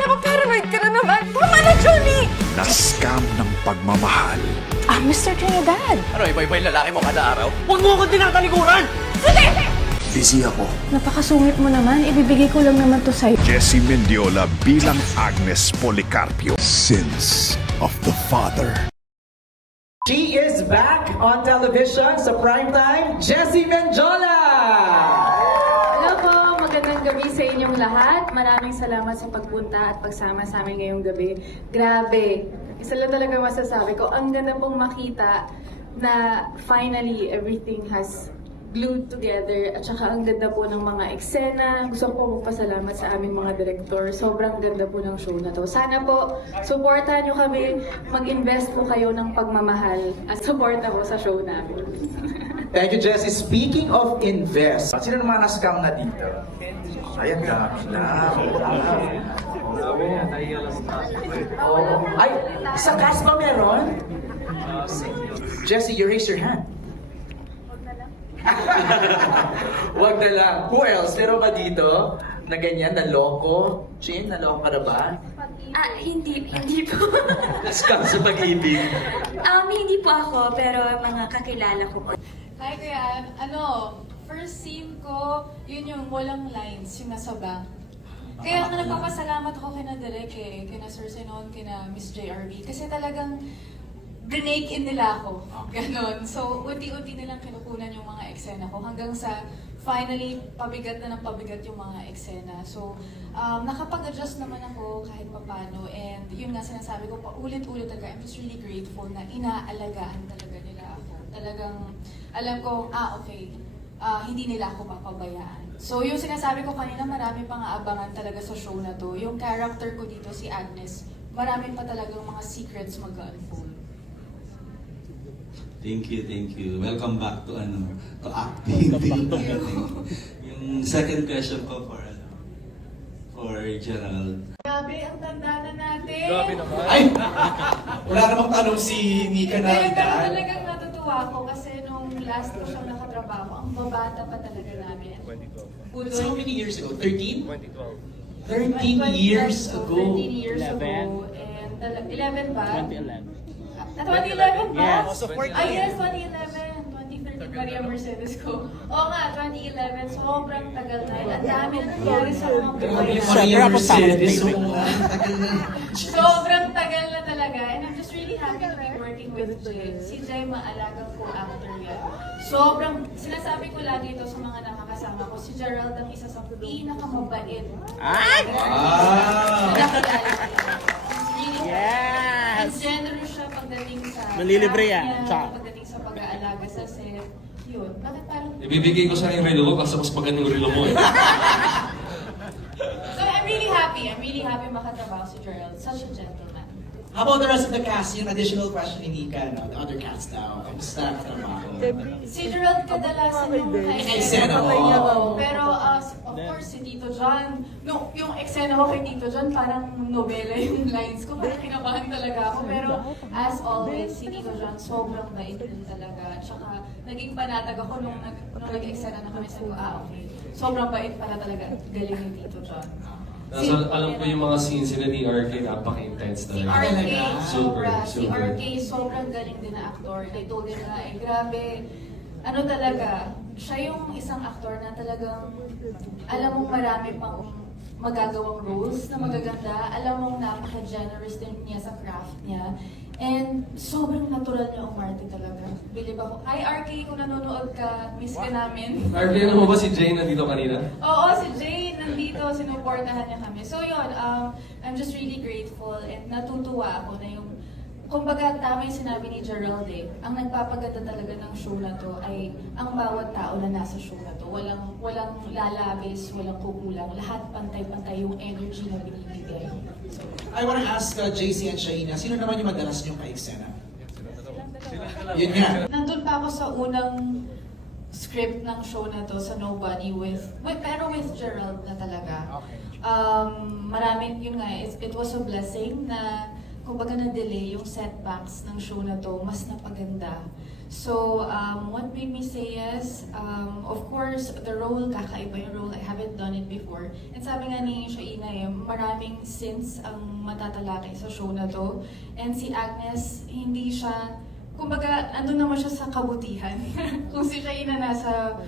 naman, paranoid ka na naman. Tama na, Johnny! Na-scam ng pagmamahal. Mr. Trinidad. Ano, iba-iba yung lalaki mo kada araw? Huwag mo akong tinatalikuran! Busy ako. Napakasungit mo naman. Ibibigay ko lang naman to sa'yo. Jessie Mendiola bilang Agnes Policarpio. Sins of the Father. She is back on television sa primetime, Jessie Mendiola! Hello po, magandang gabi sa inyong lahat. Maraming salamat sa pagpunta at pagsama sa amin ngayong gabi. Grabe, isa lang talaga masasabi ko, ang ganda pong makita na finally everything has glued together at saka ang ganda po ng mga eksena. Gusto ko po magpasalamat sa aming mga direktor. Sobrang ganda po ng show na to. Sana po, supportahan nyo kami. Mag-invest po kayo ng pagmamahal at supporta po sa show namin. Thank you, Jessie. Speaking of invest, sino naman na-scam na dito? Ayan, dami na. Ay, sa cast ba meron? Jessie, you raise your hand. Wag na lang. Who else? Meron ba dito na ganyan, na loko? Chin, naloko ka na ba? Hindi po. Scam sa pag-ibig. Hindi po ako, pero mga kakilala ko po. Hi Kuya, first scene ko, yun yung walang lines, yung nasa bank. Kaya nga nagpapasalamat ako kina Direk kina Sir Senon, kina Miss JRB, kasi talagang brinake in nila ako. Ganon. So, unti-unti nilang kinukunan yung mga eksena ko hanggang sa finally, pabigat na ng pabigat yung mga eksena. So, nakapag-adjust naman ako kahit papano. And yun nga sinasabi ko, paulit-ulit talaga, I'm just really grateful na inaalagaan talaga nila ako. Talagang, alam ko, okay, hindi nila ako papabayaan. So, yung sinasabi ko kanina, marami pang aabangan talaga sa show na to. Yung character ko dito, si Agnes, marami pa talagang mga secrets mag-unfold. Thank you. Welcome back to acting. Thank you. Yung second question ko for Gerald. Grabe, ang tanda na natin! Grabe naman. Ay! Wala namang tanong si Nika na Pero edad. talagang natutuwa ako kasi nung last ko siyang nakatrabaho, ang babata pa talaga namin. 2012. So how many years ago? 13? 2012. 13 years ago. 13 years ago. And 11 ba? 2011. 2011 ba? Yes. Yes, 2011. 2013 Maria Mercedes ko. Oo nga, 2011. Sobrang tagal na. Ang dami na nangyari sa mga buhay na. Maria Mercedes. Sobrang tagal na talaga. And I'm just really happy to be working with Jay. Si Jay, maalagang co-actor yan. Sobrang, sinasabi ko lagi ito sa mga nakakasama ko, si Gerald ang isa sa pinakamabait. Ay! Wow! Yes! And generous siya pagdating sa... Malilibre yan. Pagdating sa pag-aalaga sa set. Yun. Bakit parang... Ibibigay ko sa yung relo ko kasi mas maganda yung relo mo eh. So I'm really happy. I'm really happy makatrabaho si Gerald. Such a gentleman. How about the rest of the cast? Yung additional question ni Nika, no? The other cast now. Kamusta katrabaho? Si Gerald kadalasan yung Eksena mo. Pero of course, si Tito John, no, yung eksena ko kay Tito John, parang nobela yung lines ko. Parang kinabahan talaga ako. Pero as always, si Tito John, sobrang bait din talaga. Tsaka naging panatag ako nung nag-eksena na kami. Sabi ko, okay. Sobrang bait pala talaga. Galing ni Tito John. Alam ko yung mga scenes nila ni RK, napaka-intense Si talaga. RK, Super. Si RK, sobrang galing din na aktor. I told him na, grabe, talaga, siya yung isang aktor na talagang, alam mong marami pang magagawang roles na magaganda. Alam mong napaka-generous din niya sa craft niya. And sobrang natural niya umarte talaga. Believe ako. Hi RK, kung nanonood ka, miss ka namin. RK, ano mo ba si Jay nandito kanina? Oo, si Jay nandito, sinuportahan niya kami. So yun, I'm just really grateful and natutuwa ako na yung, kumbaga tama yung sinabi ni Gerald ang nagpapaganda talaga ng show na to ay ang bawat tao na nasa show na to. Walang lalabis, walang kukulang. Lahat pantay-pantay yung energy na binibigay. So, I want to ask JC and Shaina, sino naman yung madalas niyong ka-eksena? Yun nga. nandun pa ako sa unang script ng show na to sa Nobody pero with Gerald na talaga. Maraming, yun nga, it was a blessing na kumbaga na-delay yung setbacks ng show na to, mas napaganda. So, what made me say yes, of course, the role, kakaiba yung role, I haven't done it before. And sabi nga ni Shaina, maraming sins ang matatalakay sa show na to. And si Agnes, hindi siya, kumbaga, andun naman siya sa kabutihan. Kung si Shaina nasa,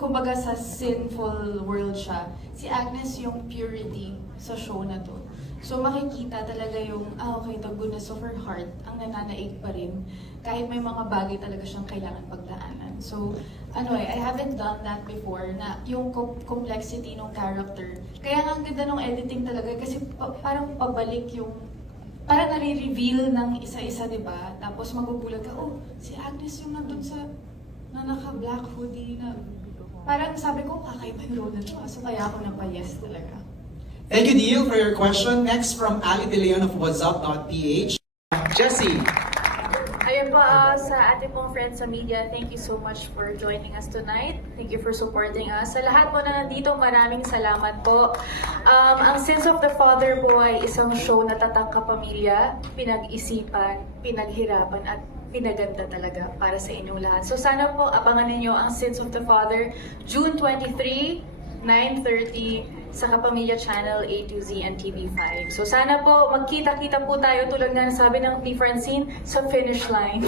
kumbaga sa sinful world siya, si Agnes yung purity sa show na to. So makikita talaga yung, okay, the goodness of her heart, ang nananaig pa rin. Kahit may mga bagay talaga siyang kailangan pagdaanan. So, I haven't done that before, na yung complexity ng character. Kaya nga ang ganda ng editing talaga, kasi parang pabalik yung, parang nare-reveal ng isa-isa, di ba? Tapos magugulat ka, oh, si Agnes yung nandun sa, na naka-black hoodie na, parang sabi ko, kakaiba yung role na to. So kaya ako napayes talaga. Thank you, Neil, for your question. Next from Ali De Leon of WhatsApp.ph. Jessie, Ayun po, sa ating pong friends sa media, thank you so much for joining us tonight. Thank you for supporting us. Sa lahat po na nandito, maraming salamat po. Ang Sins of the Father po ay isang show na tatak kapamilya, pinag-isipan, pinaghirapan at pinaganda talaga para sa inyong lahat. So sana po abangan ninyo ang Sins of the Father, June 23, 9:30 sa Kapamilya Channel A to Z and TV5. So sana po magkita-kita po tayo tulad nga sabi ng P. Francine sa finish line.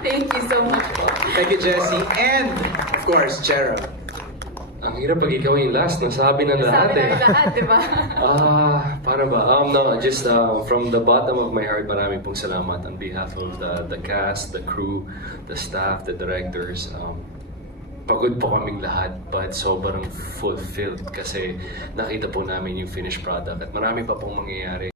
Thank you so much po. thank you, Jessie. And, of course, Gerald. Ang hirap pag ikaw yung last, nasabi ng lahat Sabi ng lahat, di ba? Para ba? No, just from the bottom of my heart, marami pong salamat on behalf of the cast, the crew, the staff, the directors. Pagod po kaming lahat, but sobrang fulfilled kasi nakita po namin yung finished product at marami pa pong mangyayari.